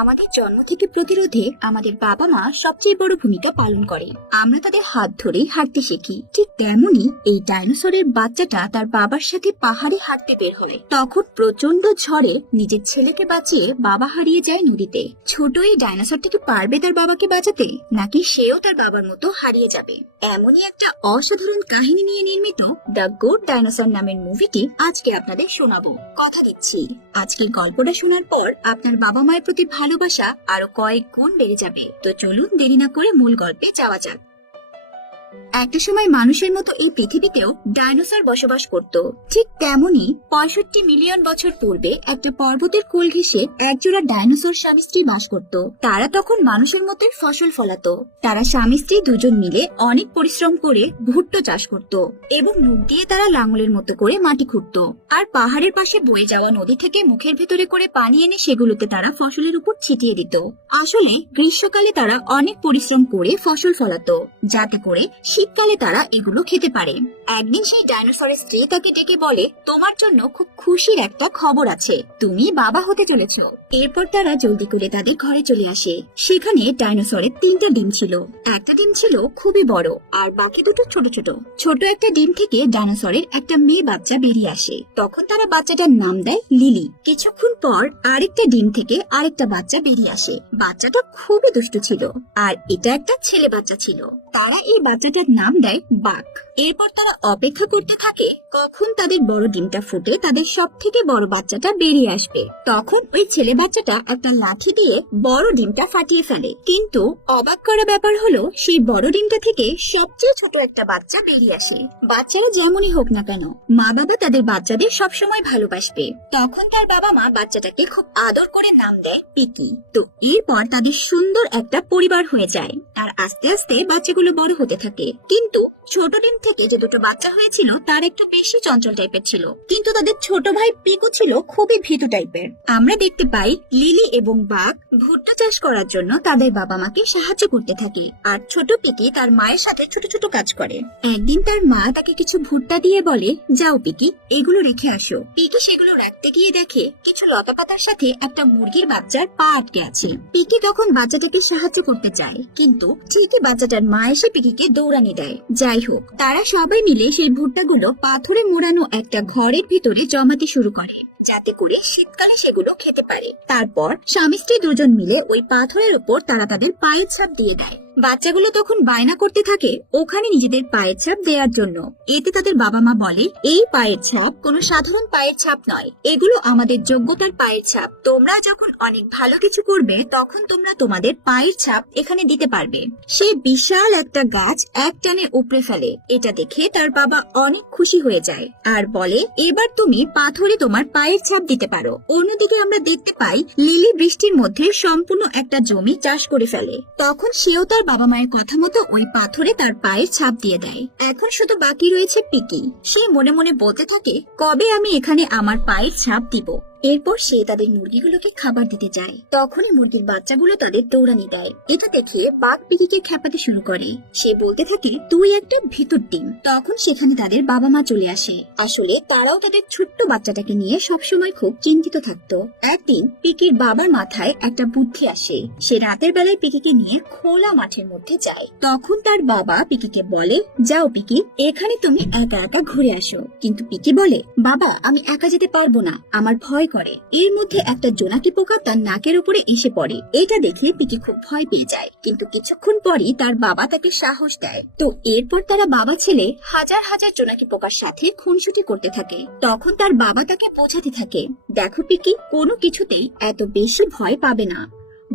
আমাদের জন্ম থেকে প্রতিরোধে আমাদের বাবা মা সবচেয়ে বড় ভূমিকা পালন করে। আমরা তাদের হাত ধরে হাঁটতে শিখি। ঠিক তেমনি এই ডাইনোসরের বাচ্চাটা তার বাবার সাথে পাহাড়ে হাঁটতে বের হয়। তখন প্রচন্ড ঝড়ে নিজের ছেলেকে বাঁচিয়ে বাবা হারিয়ে যায় নদীতে। ছোট এই ডাইনোসরটা কি পারবে তার বাবাকে বাঁচাতে, নাকি সেও তার বাবার মতো হারিয়ে যাবে? এমনই একটা অসাধারণ কাহিনী নিয়ে নির্মিত দ্য গুড ডাইনোসর নামের মুভিটি আজকে আপনাদের শোনাবো। কথা দিচ্ছি, আজকের গল্পটা শোনার পর আপনার বাবা মায়ের প্রতি ভালোবাসা আরো কয়েক গুণ বেড়ে যাবে। তো চলুন দেরি না করে মূল গল্পে যাওয়া যাক। একটা সময় মানুষের মতো এই পৃথিবীতেও ডাইনোসর বসবাস করত। ঠিক তেমনি 65 মিলিয়ন বছর পূর্বে একটা পর্বতের কোল ঘেঁষে একজোড়া ডাইনোসর স্বামী স্ত্রী বাস করত। তারা তখন মানুষের মতোই ফসল ফলাতো। তারা স্বামী স্ত্রী দুজন মিলে অনেক পরিশ্রম করে ভুট্টো চাষ করত এবং মুখ দিয়ে তারা লাঙলের মতো করে মাটি খুঁড়ত। আর পাহাড়ের পাশে বয়ে যাওয়া নদী থেকে মুখের ভেতরে করে পানি এনে সেগুলোতে তারা ফসলের উপর ছিটিয়ে দিত। আসলে গ্রীষ্মকালে তারা অনেক পরিশ্রম করে ফসল ফলাতো, যাতে করে শীতকালে তারা এগুলো খেতে পারে। একদিন সেই ডাইনোসরের স্ত্রী তাকে ডেকে বলে, তোমার জন্য খুব খুশির একটা খবর আছে, তুমি বাবা হতে চলেছ। এরপর তারা জলদি করে তাদের ঘরে চলে আসে। সেখানে ডাইনোসরের 3টা ডিম ছিল। একটা ডিম ছিল খুবই বড় আর বাকি দুটো ছোট ছোট। ছোট একটা ডিম থেকে ডাইনোসরের একটা মেয়ে বাচ্চা বেরিয়ে আসে। তখন তারা বাচ্চাটার নাম দেয় লিলি। কিছুক্ষণ পর আরেকটা ডিম থেকে আরেকটা বাচ্চা বেরিয়ে আসে। বাচ্চাটা খুবই দুষ্টু ছিল আর এটা একটা ছেলে বাচ্চা ছিল। তারা এই বাচ্চাটার নাম দেয় বাঘ। এরপর তারা অপেক্ষা করতে থাকে কখন তাদের বড় ডিমটা ফুটে তাদের সব থেকে বড় বাচ্চাটা বেরিয়ে আসবে। তখন ওই ছেলে বাচ্চাটা একটা লাঠি দিয়ে বড় ডিমটা ফাটিয়ে ফেলে। কিন্তু অবাক করা ব্যাপার হলো, সেই বড় ডিমটা থেকে সবচেয়ে ছোট একটা বাচ্চা বেরিয়ে আসে। বাচ্চারা যেমনই হোক না কেন, মা বাবা তাদের বাচ্চাদের সবসময় ভালোবাসবে। তখন তার বাবা মা বাচ্চাটাকে খুব আদর করে নাম দেয় পিকি। তো এরপর তাদের সুন্দর একটা পরিবার হয়ে যায়। আর আস্তে আস্তে বাচ্চাগুলো বড় হতে থাকে। কিন্তু ছোট ডিম থেকে যে দুটো বাচ্চা হয়েছিল তার একটু বেশি চঞ্চল টাইপের ছিল, কিন্তু তাদের ছোট ভাই পিকু ছিল খুবই ভীতু টাইপের। আমরা দেখতে পাই লিলি এবং বাঘ ভুট্টা চাষ করার জন্য তাদের বাবা মাকে সাহায্য করতে থাকে। আর ছোট পিকি তার মায়ের সাথে ছোট ছোট কাজ করে। একদিন তার মা তাকে কিছু ভুট্টা দিয়ে বলে, যাও পিকি, এগুলো রেখে আসো। পিকি সেগুলো রাখতে গিয়ে দেখে কিছু লতা পাতার সাথে একটা মুরগির বাচ্চার পা আটকে আছে। পিকি তখন বাচ্চাটাকে সাহায্য করতে চায়, কিন্তু ঠিকই বাচ্চাটার মা এসে পিকিকে দৌড়ানি দেয়। যাই হোক, তারা সবাই মিলে সেই ভুট্টাগুলো পাথরে মোড়ানো একটা ঘরের ভিতরে জমাতে শুরু করে, যাতে করে শীতকালে সেগুলো খেতে পারে। তারপর স্বামী স্ত্রী দুজন মিলে ওই পাথরের উপর তারা তাদের পায়ের ছাপ দিয়ে দেয়। বাচ্চাগুলো তখন বায়না করতে থাকে ওখানে নিজেদের পায়ের ছাপ দেওয়ার জন্য। এতে তাদের বাবা মা বলে, এই পায়ের ছাপ কোনো সাধারণ পায়ের ছাপ নয়, এগুলো আমাদের যোগ্যতার পায়ের ছাপ। তোমরা যখন অনেক ভালো কিছু করবে তখন তোমরা তোমাদের পায়ের ছাপ এখানে দিতে পারবে। সে বিশাল একটা গাছ এক টানে উপড়ে ফেলে। এটা দেখে তার বাবা অনেক খুশি হয়ে যায় আর বলে, এবার তুমি পাথরে তোমার পায়ের ছাপ দিতে পারো। অন্যদিকে আমরা দেখতে পাই লিলি বৃষ্টির মধ্যে সম্পূর্ণ একটা জমি চাষ করে ফেলে। তখন সেও তার বাবা মায়ের কথা মতো ওই পাথরে তার পায়ের ছাপ দিয়ে দেয়। এখন শুধু বাকি রয়েছে পিকি। সে মনে মনে বলতে থাকে, কবে আমি এখানে আমার পায়ের ছাপ দিব। এরপর সে তাদের মুরগিগুলোকে খাবার দিতে যায়। তখনই মুরগির বাচ্চাগুলো তাদের দৌড়ানি দেয়। এটা দেখে বাঘ পিকিকে খেপাতে শুরু করে। সে বলতে থাকে, তুই একটা ভিতর ডিম। তখন সেখানে তাদের বাবা মা চলে আসে। আসলে তারাও তাদের ছোট্ট বাচ্চাটাকে নিয়ে সবসময় খুব চিন্তিত থাকতো। একদিন পিকির বাবার মাথায় একটা বুদ্ধি আসে। সে রাতের বেলায় পিকিকে নিয়ে খোলা মাঠের মধ্যে যায়। তখন তার বাবা পিকিকে বলে, যাও পিকি, এখানে তুমি একা একা ঘুরে আসো। কিন্তু পিকি বলে, বাবা, আমি একা যেতে পারবো না, আমার ভয় করে। এর মধ্যে একটা জোনাকি পোকা তার নাকের উপরে এসে পড়ে। এটা দেখে পিকি খুব ভয় পেয়ে যায়। কিন্তু কিছুক্ষণ পরই তার বাবা তাকে সাহস দেয়। তো এরপর তারা বাবা ছেলে হাজার হাজার জোনাকি পোকার সাথে খুনসুটি করতে থাকে। তখন তার বাবা তাকে বোঝাতে থাকে, দেখো পিকি, কোনো কিছুতেই এত বেশি ভয় পাবে না।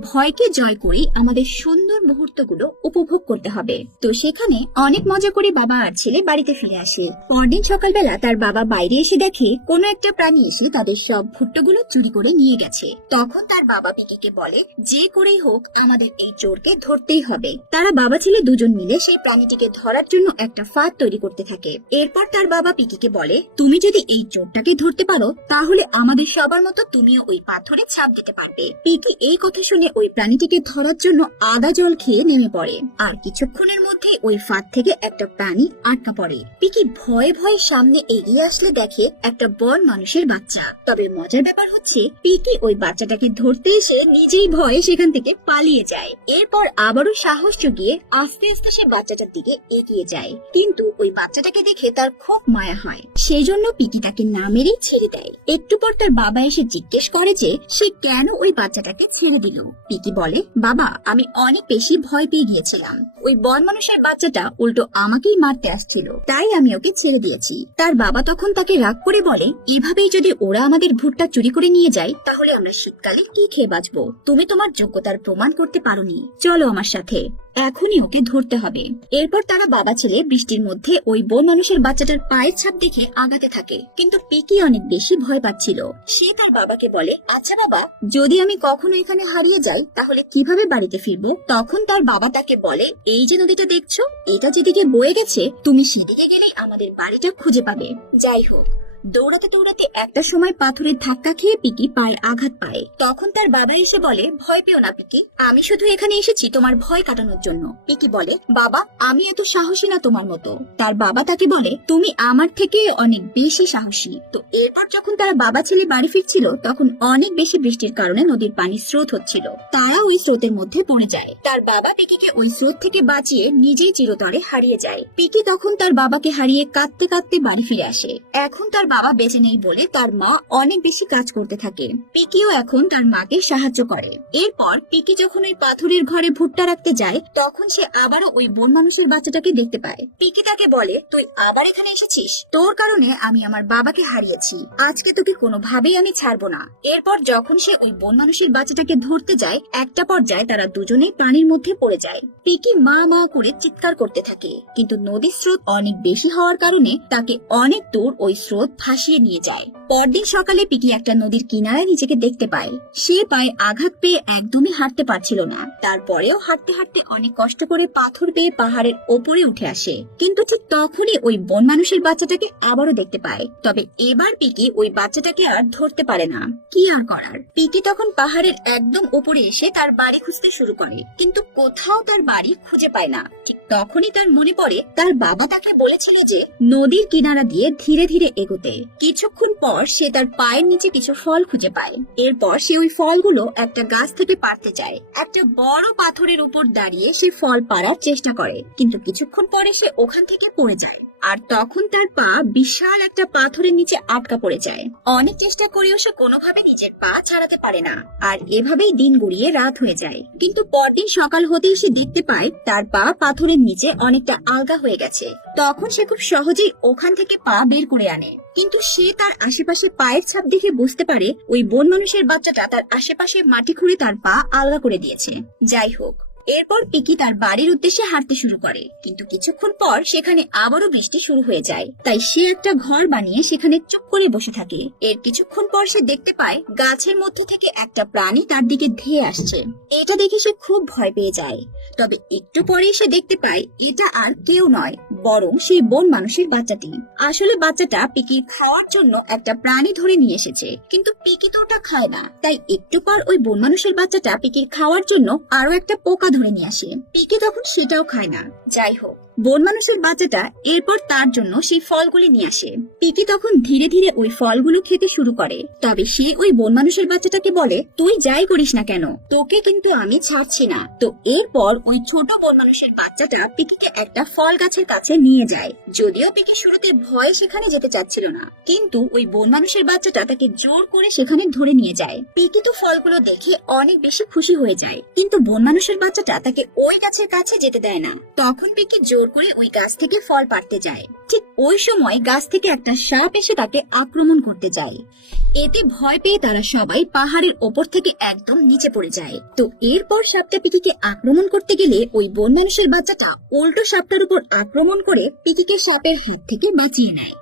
ভয়কে জয় করে আমাদের সুন্দর মুহূর্তগুলো উপভোগ করতে হবে। তো সেখানে অনেক মজা করে বাবা আর ছেলে বাড়িতে ফিরে আসে। পরদিন সকালবেলা তার বাবা বাইরে এসে দেখে কোনো একটা প্রাণী এসে তাদের সব ভুট্টাগুলো চুরি করে নিয়ে গেছে। তখন তার বাবা পিকিকে বলে, যে করেই হোক আমাদের এই চোরকে ধরতেই হবে। তারা বাবা ছেলে দুজন মিলে সেই প্রাণীটিকে ধরার জন্য একটা ফাঁদ তৈরি করতে থাকে। এরপর তার বাবা পিকিকে বলে, তুমি যদি এই চোরটাকে ধরতে পারো তাহলে আমাদের সবার মতো তুমিও ওই পাথরে ছাপ দিতে পারবে। পিকি এই কথা শুনে সেখানে ওই প্রাণীটিকে ধরার জন্য আদা জল খেয়ে নেমে পড়ে। আর কিছুক্ষণের মধ্যে ওই ফাঁদ থেকে একটা প্রাণী আটকা পড়ে। পিকি ভয়ে ভয়ে সামনে এগিয়ে আসলে দেখে একটা বন মানুষের বাচ্চা। তবে মজার ব্যাপার হচ্ছে পিকি ওই বাচ্চাটাকে ধরতে এসে নিজেই ভয়ে সেখান থেকে পালিয়ে যায়। এরপর আবারও সাহস জুগিয়ে আস্তে আস্তে সে বাচ্চাটার দিকে এগিয়ে যায়, কিন্তু ওই বাচ্চাটাকে দেখে তার খুব মায়া হয়। সেই জন্য পিকি তাকে না মেরেই ছেড়ে দেয়। একটু পর তার বাবা এসে জিজ্ঞেস করে যে সে কেন ওই বাচ্চাটাকে ছেড়ে দিল। পিকি বলে, বাবা, আমি অনেক বেশি ভয় পেয়ে গিয়েছিলাম। ওই বন মানুষের বাচ্চাটা উল্টো আমাকেই মারতে আসছিল, তাই আমি ওকে ছেড়ে দিয়েছি। তার বাবা তখন তাকে রাগ করে বলে, এভাবেই যদি ওরা আমাদের ভুট্টা চুরি করে নিয়ে যায় তাহলে আমরা শীতকালে কি খেয়ে বাঁচবো? তুমি তোমার যোগ্যতার প্রমাণ করতে পারোনি, চলো আমার সাথে, এখনই ওকে ধরতে হবে। এরপর তারা বাবা ছেলে বৃষ্টির মধ্যে ওই বন মানুষের বাচ্চাটার পায়ের ছাপ দেখে আগাতে থাকে, কিন্তু পিকি অনেক বেশি ভয় পাচ্ছিল। সে তার বাবাকে বলে, আচ্ছা বাবা, যদি আমি কখনো এখানে হারিয়ে যাই তাহলে কিভাবে বাড়িতে ফিরবো? তখন তার বাবা তাকে বলে, এই যে নদীটা দেখছো, এটা যেদিকে বয়ে গেছে তুমি সেদিকে গেলেই আমাদের বাড়িটা খুঁজে পাবে। যাই হোক, দৌড়াতে দৌড়াতে একটা সময় পাথরের ধাক্কা খেয়ে পিকি পায়ে আঘাত পায়। তখন তার বাবা এসে বলে, ভয় পেও না পিকি, আমি শুধু এখানে এসেছি তোমার ভয় কাটানোর জন্য। পিকি বলে, বাবা, আমি এত সাহসী না তোমার মতো। তার বাবা তাকে বলে, তুমি আমার থেকে অনেক বেশি সাহসী। তো এরপর যখন তারা বাবা ছেলে বাড়ি ফিরছিল তখন অনেক বেশি বৃষ্টির কারণে নদীর পানি স্রোত হচ্ছিল। তারা ওই স্রোতের মধ্যে পড়ে যায়। তার বাবা পিকিকে ওই স্রোত থেকে বাঁচিয়ে নিজেই চিরতরে হারিয়ে যায়। পিকি তখন তার বাবাকে হারিয়ে কাঁদতে কাঁদতে বাড়ি ফিরে আসে। এখন তার বাবা বেঁচে নেই বলে তার মা অনেক বেশি কাজ করতে থাকে। পিকিও এখন তার মাকে সাহায্য করে। এরপর পিকি যখন ওই পাথরের ঘরে ভুট্টা রাখতে যায় তখন সে আবারও ওই বন মানুষের বাচ্চাটাকে দেখতে পায়। পিকি তাকে বলে, তুই আবার এখানে এসেছিস? তোর কারণে আমি আমার বাবাকে হারিয়েছি, আজকে তোকে কোনোভাবেই আমি ছাড়বো না। এরপর যখন সে ওই বন মানুষের বাচ্চাটাকে ধরতে যায় একটা পর্যায়ে তারা দুজনেই পানির মধ্যে পড়ে যায়। পিকি মা মা করে চিৎকার করতে থাকে, কিন্তু নদীর স্রোত অনেক বেশি হওয়ার কারণে তাকে অনেক দূর ওই স্রোত ভাসিয়ে নিয়ে যায়। পরদিন সকালে পিকি একটা নদীর কিনারায় নিজেকে দেখতে পায়। সে পায়ে আঘাত পেয়ে একদমই হাঁটতে পারছিল না। তারপরেও হাঁটতে হাঁটতে অনেক কষ্ট করে পাথর পেয়ে পাহাড়ের ওপরে উঠে আসে। কিন্তু ঠিক তখনই ওই বন মানুষের বাচ্চাটাকে আবারও দেখতে পায়। তবে এবার পিকি ওই বাচ্চাটাকে আর ধরতে পারে না। কি আর করার, পিকি তখন পাহাড়ের একদম ওপরে এসে তার বাড়ি খুঁজতে শুরু করে, কিন্তু কোথাও তার বাড়ি খুঁজে পায় না। ঠিক তখনই তার মনে পড়ে তার বাবা তাকে বলেছিল যে নদীর কিনারা দিয়ে ধীরে ধীরে এগোতে। কিছুক্ষণ পর সে তার পায়ের নিচে কিছু ফল খুঁজে পায়। এরপর সে ওই ফলগুলো একটা গাছ থেকে পাড়তে চায়। একটা বড় পাথরের উপর দাঁড়িয়ে সে ফল পাড়ার চেষ্টা করে, কিন্তু কিছুক্ষণ পরে সে ওখান থেকে পড়ে যায়। আর তখন তার পা বিশাল একটা পাথরের নিচে আটকা পড়ে যায়। অনেক চেষ্টা করেও সে কোনোভাবে নিজের পা ছাড়াতে পারে না। আর এভাবেই দিন গড়িয়ে রাত হয়ে যায়। কিন্তু পরদিন সকাল হতেই সে দেখতে পায় তার পা পাথরের নিচে অনেকটা আলগা হয়ে গেছে। তখন সে খুব সহজেই ওখান থেকে পা বের করে আনে, কিন্তু সে তার আশেপাশে পায়ের ছাপ দেখে বুঝতে পারে ওই বন মানুষের বাচ্চাটা তার আশেপাশে মাটি খুঁড়ে তার পা আলগা করে দিয়েছে। যাই হোক, এরপর পিকি তার বাড়ির উদ্দেশ্যে হাঁটতে শুরু করে, কিন্তু কিছুক্ষণ পর সেখানে আবারও বৃষ্টি শুরু হয়ে যায়। তাই সে একটা ঘর বানিয়ে সেখানে চুপ করে বসে থাকে। এর কিছুক্ষণ পর সে দেখতে পায় গাছের মধ্যে থেকে একটা প্রাণী তার দিকে ধেয়ে আসছে। এটা দেখে সে খুব ভয় পেয়ে যায়। তবে একটু পরেই সে দেখতে পায় এটা আর কেউ নয়, বরং সেই বন মানুষের বাচ্চাটি। আসলে বাচ্চাটা পিকির খাওয়ার জন্য একটা প্রাণী ধরে নিয়ে এসেছে, কিন্তু পিকি তো ওটা খায় না। তাই একটু পর ওই বন মানুষের বাচ্চাটা পিকির খাওয়ার জন্য আরো একটা পোকা ধরে নিয়ে আসে। পিকি তখন সেটাও খায় না। যাই হোক, বন মানুষের বাচ্চাটা এরপর তার জন্য সেই ফলগুলি নিয়ে আসে। পিকি তখন ধীরে ধীরে ওই ফলগুলো খেতে শুরু করে। তবে সে ওই বন মানুষের বাচ্চাটাকে বলে, তুই যাই করিস না কেন, তোকে কিন্তু আমি ছাড়ছি না। তো এরপর ওই ছোট বন মানুষের বাচ্চাটা পিকিকে একটা ফল গাছের কাছে নিয়ে যায়। যদিও পিকি শুরুতে ভয়ে সেখানে যেতে চাচ্ছিল না, কিন্তু ওই বন মানুষের বাচ্চাটা তাকে জোর করে সেখানে ধরে নিয়ে যায়। পিকি তো ফলগুলো দেখে অনেক বেশি খুশি হয়ে যায়, কিন্তু বন মানুষের বাচ্চাটা তাকে ওই গাছের কাছে যেতে দেয় না। তখন পিকি জোর করে ওই গাছ থেকে ফল পাড়তে যায়। ঠিক ওই সময় গাছ থেকে একটা সাপ এসে তাকে আক্রমণ করতে যায়। এতে ভয় পেয়ে তারা সবাই পাহাড়ের ওপর থেকে একদম নিচে পড়ে যায়। তো এরপর সাপটা পিকিকে আক্রমণ করতে গেলে ওই বন মানুষের বাচ্চাটা উল্টো সাপটার উপর আক্রমণ করে পিকিকে সাপের হাত থেকে বাঁচিয়ে নেয়।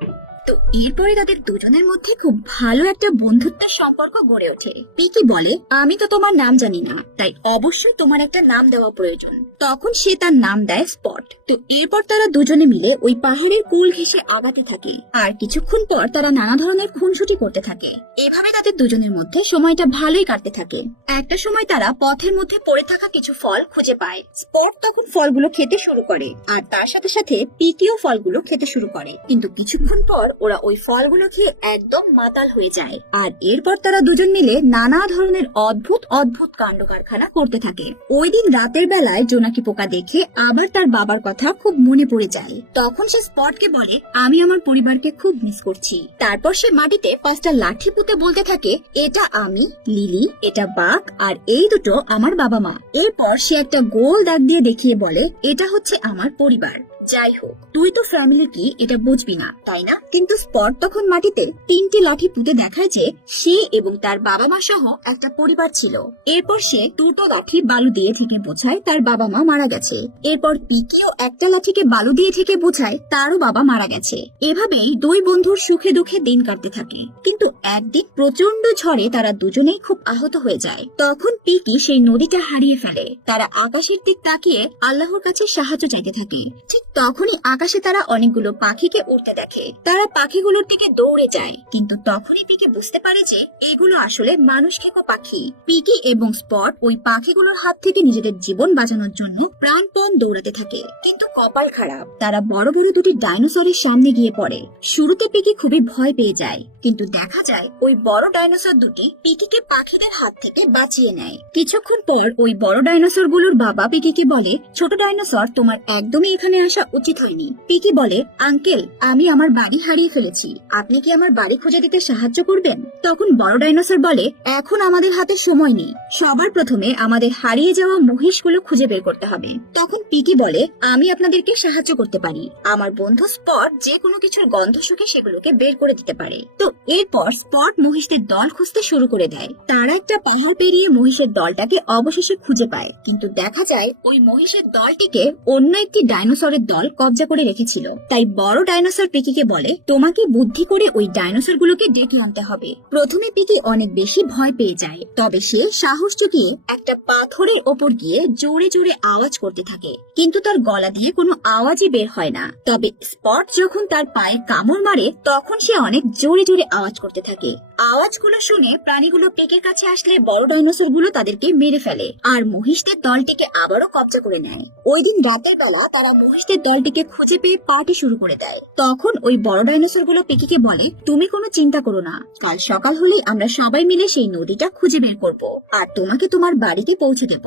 তো এরপরে তাদের দুজনের মধ্যে খুব ভালো একটা বন্ধুত্বের সম্পর্ক গড়ে ওঠে। পিকি বলে, আমি তো তোমার নাম জানি না, তাই অবশ্যই তোমার একটা নাম দেওয়া প্রয়োজন। তখন সে তার নাম দেয় স্পট। তো এরপর তারা দুজনে মিলে ওই পাহাড়ের কোল ঘেঁষে আগাতে থাকে, আর কিছুক্ষণ পর তারা নানা ধরনের খুনসুটি করতে থাকে। এভাবে তাদের দুজনের মধ্যে সময়টা ভালোই কাটতে থাকে। একটা সময় তারা পথের মধ্যে পড়ে থাকা কিছু ফল খুঁজে পায়। স্পট তখন ফলগুলো খেতে শুরু করে, আর তার সাথে সাথে পিকিও ফলগুলো খেতে শুরু করে। কিন্তু কিছুক্ষণ পর ওরা ওই ফলগুলো খেয়ে একদম মাতাল হয়ে যায়, আর এরপর তারা দুজন মিলে নানা ধরনের অদ্ভুত অদ্ভুত কাণ্ড কারখানা করতে থাকে। ওই দিন রাতের বেলায় জোনাকি পোকা দেখে আবার তার বাবার কথা খুব মনে পড়ে যায়। তখন সে স্পটকে বলে, আমি আমার পরিবারকে খুব মিস করছি। তারপর সে মাটিতে 5টা লাঠি পুঁতে বলতে থাকে, এটা আমি, লিলি, এটা বাঘ, আর এই দুটো আমার বাবা মা। এরপর সে একটা গোল দাগ দিয়ে দেখিয়ে বলে, এটা হচ্ছে আমার পরিবার। যাই হোক, তুই তো ফ্যামিলি কি এটা বুঝবি না, তাই না? কিন্তু স্পট তখন মাটিতে 3টে লাঠি পুঁতে দেখায় যে সে এবং তার বাবা মা সহ একটা পরিবার ছিল। এরপর সে 2টো লাঠি বালু দিয়ে থেকে বোঝায় তার বাবা মা মারা গেছে। এরপর পিকিও একটা লাঠিকে বালু দিয়ে থেকে বোঝায় তারও বাবা মারা গেছে। এভাবেই দুই বন্ধুর সুখে দুঃখে দিন কাটতে থাকে। কিন্তু একদিন প্রচন্ড ঝড়ে তারা দুজনেই খুব আহত হয়ে যায়। তখন পিকি সেই নদীটা হারিয়ে ফেলে। তারা আকাশের দিক তাকিয়ে আল্লাহর কাছে সাহায্য চাইতে থাকে। ঠিক তখনই আকাশে তারা অনেকগুলো পাখিকে উড়তে দেখে। তারা পাখিগুলোর দিকে দৌড়ে যায়, কিন্তু তখনই পিকি বুঝতে পারে যে এগুলো আসলে মানুষ খেকো পাখি। পিকি এবং স্পট ওই পাখিগুলোর হাত থেকে নিজেদের জীবন বাঁচানোর জন্য প্রাণপণ দৌড়াতে থাকে। কিন্তু কপাল খারাপ, তারা বড় বড় দুটি ডাইনোসরের সামনে গিয়ে পড়ে। শুরুতে পিকি খুবই ভয় পেয়ে যায়, কিন্তু দেখা যায় ওই বড় ডাইনোসর দুটি পিকিকে পাখিদের হাত থেকে বাঁচিয়ে নেয়। কিছুক্ষণ পর ওই বড় ডাইনোসর গুলোর বাবা পিকিকে বলে, ছোট ডাইনোসর, তোমার একদমই এখানে আসা উচিত হয়নি। পিকি বলে, আঙ্কেল, আমি আমার বাড়ি হারিয়ে ফেলেছি, আপনি কি আমার বাড়ি খুঁজে দিতে সাহায্য করবেন? তখন বড় ডাইনোসর বলে, এখন আমাদের হাতে সময় নেই, সবার প্রথমে আমাদের হারিয়ে যাওয়া মহিষগুলো খুঁজে বের করতে হবে। তখন পিকি বলে, আমি আপনাদেরকে সাহায্য করতে পারি, আমার বন্ধু স্পট যে কোনো কিছুর গন্ধ শুকে সেগুলোকে বের করে দিতে পারে। তো এরপর স্পট মহিষদের দল খুঁজতে শুরু করে দেয়। তারা একটা পাহাড় পেরিয়ে মহিষের দলটাকে অবশেষে খুঁজে পায়, কিন্তু দেখা যায় ওই মহিষের দলটিকে অন্য একটি ডাইনোসরের দল কবজা করে রেখেছিল। তাই বড় ডাইনোসর পিকিকে বলে, তোমাকে বুদ্ধি করে ওই ডাইনোসর গুলোকে ডেকে আনতে হবে। প্রথমে পিকি অনেক বেশি ভয় পেয়ে যায়, তবে সে সাহস জুগিয়ে একটা পাথরের ওপর গিয়ে জোরে জোরে আওয়াজ করতে থাকে, কিন্তু তার গলা দিয়ে কোনো আওয়াজই বের হয় না। তবে স্পট যখন তার পায়ে কামড় মারে তখন সে অনেক জোরে জোরে আওয়াজ করতে থাকে। আওয়াজগুলো শুনে প্রাণীগুলো পিকের কাছে আসলে বড় ডাইনোসর গুলো তাদেরকে মেরে ফেলে, আর মহিষদের দলটিকে আবারও কবজা করে নেয়। ওই দিন রাতের বেলা তারা মহিষদের দলটিকে খুঁজে পেয়ে পার্টি শুরু করে দেয়। তখন ওই বড় ডাইনোসর গুলো পিকিকে বলে, তুমি কোনো চিন্তা করো না, কাল সকাল হলেই আমরা সবাই মিলে সেই নদীটা খুঁজে বের করবো, আর তোমাকে তোমার বাড়িতে পৌঁছে দেব।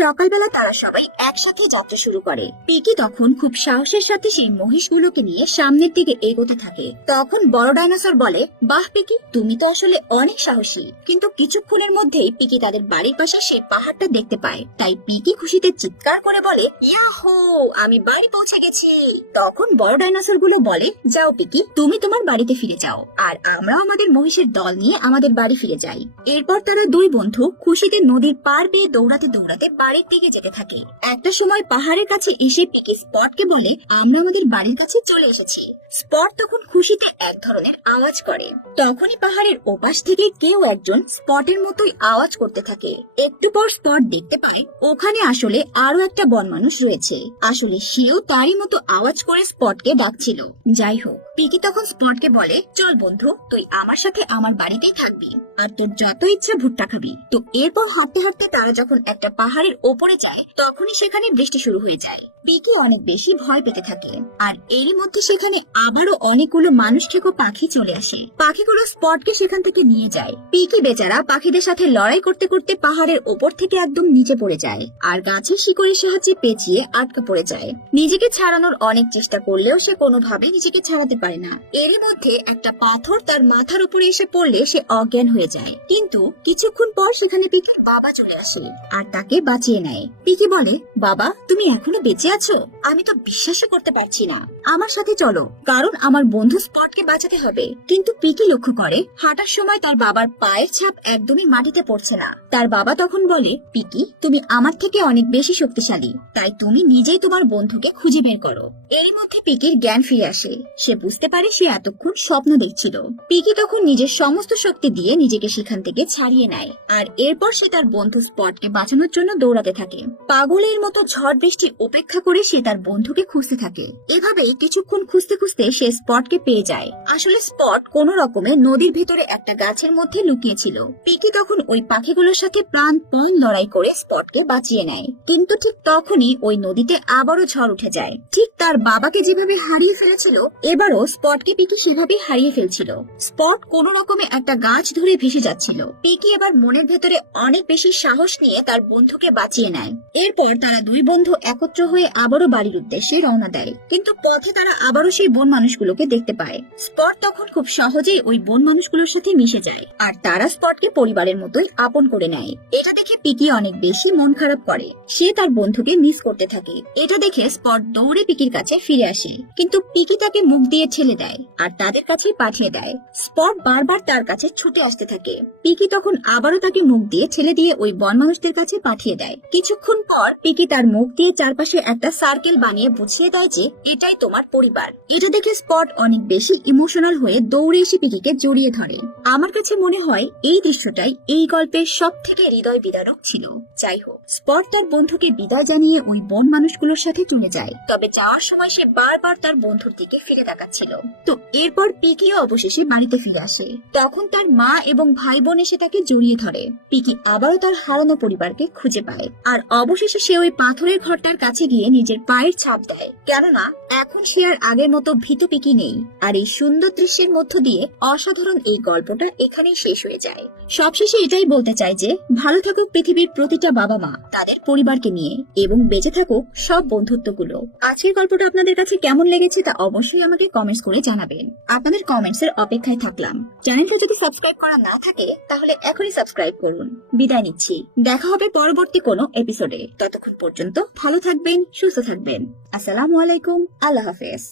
সকালবেলা তারা সবাই একসাথে যাত্রা শুরু করে। পিকি তখন খুব সাহসের সাথে সেই মহিষগুলোকে নিয়ে সামনের দিকে এগোতে থাকে। তখন বড় ডাইনোসর বলে, বাহ পিকি, তুমি তো আসলে অনেক সাহসী। কিন্তু কিছুক্ষণের মধ্যেই পিকি তাদের বাড়ির পাশে সেই পাহাড়টা দেখতে পায়। তাই পিকি খুশিতে চিৎকার করে বলে, ইয়াহু, আমি বাড়ি পৌঁছে গেছি। তখন বড় ডাইনোসর গুলো বলে, যাও পিকি, তুমি তোমার বাড়িতে ফিরে যাও, আর আমরা আমাদের মহিষের দল নিয়ে আমাদের বাড়ি ফিরে যাই। এরপর তারা দুই বন্ধু খুশিতে নদীর পার বেয়ে দৌড়াতে দৌড়াতে বাড়ির দিকে যেতে থাকে। একটা সময় পাহাড়ের কাছে এসে পিকি স্পটকে বলে, আমরা আমাদের বাড়ির কাছে চলে এসেছি। স্পট তখন খুশিতে এক ধরনের আওয়াজ করে। তখনই পাহাড়ের ওপাশ থেকে কেউ একজন স্পটের মতোই আওয়াজ করতে থাকে। একটু পর স্পট দেখতে পায় ওখানে আসলে আরো একটা বন মানুষ রয়েছে। আসলে সেও তারই মতো আওয়াজ করে স্পটকে ডাকছিল। যাই হোক, পিকি তখন স্পটকে বলে, চল বন্ধু, তুই আমার সাথে আমার বাড়িতেই থাকবি, আর তোর যত ইচ্ছা ভুট্টা খাবি। তো এরপর হাঁটতে হাঁটতে তারা যখন একটা পাহাড়ের ওপরে যায় তখনই সেখানে বৃষ্টি শুরু হয়ে যায়। পিকি অনেক বেশি ভয় পেতে থাকে, আর এরই মধ্যে সেখানে আবারও অনেকগুলো মানুষ খেকো পাখি চলে আসে। পাখিগুলো স্পটকে সেখান থেকে নিয়ে যায়। পিকি বেচারা পাখিদের সাথে লড়াই করতে করতে পাহাড়ের ওপর থেকে একদম নিচে পড়ে যায়, আর গাছের শিকড়ের সাহায্যে পেঁচিয়ে আটকা পড়ে যায়। নিজেকে ছাড়ানোর অনেক চেষ্টা করলেও সে কোনোভাবে নিজেকে ছাড়াতে পারে না। এরই মধ্যে একটা পাথর তার মাথার উপরে এসে পড়লে সে অজ্ঞান হয়ে যায়। কিন্তু কিছুক্ষণ পর সেখানে পিকির বাবা চলে আসে আর তাকে বাঁচিয়ে নেয়। পিকি বলে, বাবা, তুমি এখনো বেঁচে বেঁচে আছো? আমি তো বিশ্বাসই করতে পারছি না। আমার সাথে চলো, কারণ আমার বন্ধু স্পটকে বাঁচাতে হবে। কিন্তু পিকি লক্ষ্য করে হাঁটার সময় তার বাবার পায়ের ছাপ একদমই মাটিতে পড়ছে না। তার বাবা তখন বলে, পিকি, তুমি আমার থেকে অনেক বেশি শক্তিশালী, তাই তুমি নিজেই তোমার বন্ধুকে খুঁজে বের করো। এরই মধ্যে পিকির জ্ঞান ফিরে আসে। সে বুঝতে পারে সে এতক্ষণ স্বপ্ন দেখছিল। পিকি তখন নিজের সমস্ত শক্তি দিয়ে নিজেকে সেখান থেকে ছাড়িয়ে নেয়, আর এরপর সে তার বন্ধু স্পটকে বাঁচানোর জন্য দৌড়াতে থাকে। পাগলের মতো ঝড় বৃষ্টি উপেক্ষা করে সে তার বন্ধুকে খুঁজতে থাকে। এভাবেই কিছুক্ষণ খুঁজতে খুঁজতে সে স্পটকে পেয়ে যায়। আসলে স্পট কোন রকমে নদীর ভেতরে একটা গাছের মধ্যে লুকিয়েছিল। পিকি তখন ওই পাখিগুলোর সাথে প্রাণপণ লড়াই করে স্পটকে বাঁচিয়ে নেয়। কিন্তু ঠিক তখনই ওই নদীতে আবারও ঝড় উঠে যায়। ঠিক তার বাবাকে যেভাবে হারিয়ে ফেলেছিল, এবারও স্পটকে পিকি সেভাবে হারিয়ে ফেলছিল। স্পট কোন রকমে একটা গাছ ধরে ভেসে যাচ্ছিল। পিকি এবার মনের ভেতরে অনেক বেশি সাহস নিয়ে তার বন্ধুকে বাঁচিয়ে নেয়। এরপর তারা দুই বন্ধু একত্র হয়ে আবারও বাড়ির উদ্দেশ্যে রওনা দেয়। কিন্তু পথে তারা আবারও সেই বন মানুষগুলোকে দেখতে পায়। স্পট তখন খুব সহজেই ওই বন মানুষগুলোর সাথে মিশে যায়, আর তারা স্পটকে পরিবারের মতোই আপন করে নেয়। এটা দেখে পিকি অনেক বেশি মন খারাপ করে। সে তার বন্ধুকে মিস করতে থাকে। এটা দেখে স্পট দৌড়ে পিকির কাছে ফিরে আসে, কিন্তু পিকি তাকে মুখ দিয়ে ঠেলে দেয় আর তাদের কাছে পাঠিয়ে দেয়। স্পট বারবার তার কাছে ছুটে আসতে থাকে। পিকি তখন আবারও তাকে মুখ দিয়ে ঠেলে দিয়ে ওই বন মানুষদের কাছে পাঠিয়ে দেয়। কিছুক্ষণ পর পিকি তার মুখ দিয়ে চারপাশে একটা সার্কেল বানিয়ে বুঝিয়ে দেয় যে এটাই তোমার পরিবার। এটা দেখে স্পট অনেক বেশি ইমোশনাল হয়ে দৌড়ে এসে পিকিকে জড়িয়ে ধরে। আমার কাছে মনে হয় এই দৃশ্যটাই এই গল্পের সব থেকে হৃদয় বিদারক ছিল। যাই হোক, স্পট তার বন্ধুকে বিদায় জানিয়ে ওই বন মানুষগুলোর সাথে চলে যায়। তবে যাওয়ার সময় সে বারবার তার বন্ধুর দিকে ফিরে তাকাচ্ছিল। তো এরপর পিকিও অবশেষে বাড়িতে ফিরে আসে। তখন তার মা এবং ভাই বোন এসে তাকে জড়িয়ে ধরে। পিকি আবারও তার হারানো পরিবারকে খুঁজে পায়, আর অবশেষে সে ওই পাথরের ঘরটার কাছে গিয়ে নিজের পায়ের ছাপ দেয়। কেননা এখন সে আর আগের মতো ভীতু পিকি নেই। আর এই সুন্দর দৃশ্যের মধ্য দিয়ে অসাধারণ এই গল্পটা এখানেই শেষ হয়ে যায়। সবশেষে এটাই বলতে চাই যে ভালো থাকুক পৃথিবীর প্রতিটা বাবা মা তাদের পরিবারকে নিয়ে, এবং বেঁচে থাকুক সব বন্ধুত্বগুলো। আজকের গল্পটা আপনাদের কাছে কেমন লেগেছে তা অবশ্যই আমাকে কমেন্টস করে জানাবেন। আপনাদের কমেন্টস এর অপেক্ষায় থাকলাম। চ্যানেলটা যদি সাবস্ক্রাইব করা না থাকে তাহলে এখনই সাবস্ক্রাইব করুন। বিদায় নিচ্ছি, দেখা হবে পরবর্তী কোনো এপিসোডে। ততক্ষণ পর্যন্ত ভালো থাকবেন, সুস্থ থাকবেন। আসসালামু আলাইকুম, আল্লাহ হাফেজ।